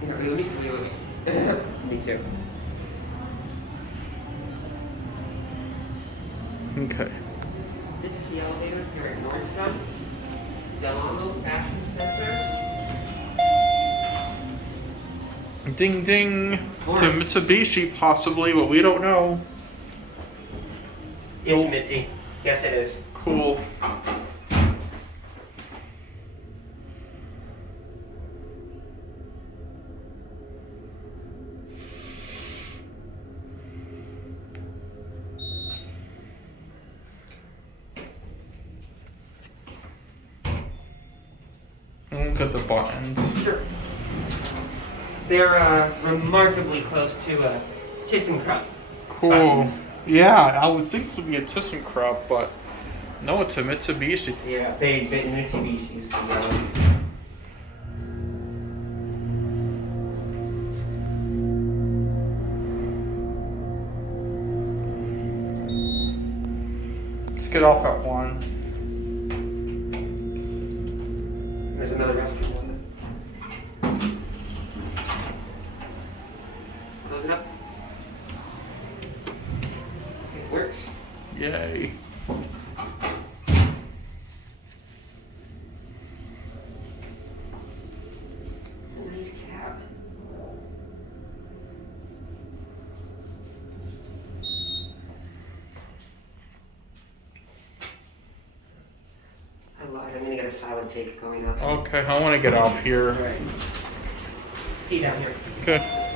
Here, let me see you. Me too. Okay. This is the elevator here at Nordstrom Del Amo Fashion Center. Ding ding. Torrence. To Mitsubishi possibly, but we don't know. It's Mitzi. Yes, it is. Cool. Look at the buttons. Sure. They're remarkably close to ThyssenKrupp. Cool. Buttons. Yeah, I would think it would be a ThyssenKrupp, but no, it's a Mitsubishi. Yeah, they Mitsubishi's. Let's get off at 1. There's another restroom. Close it up. It works. Yay. Nice cab. I lied. I'm gonna get a silent take going up. Okay, I want to get off here. All right. See you down here. Okay.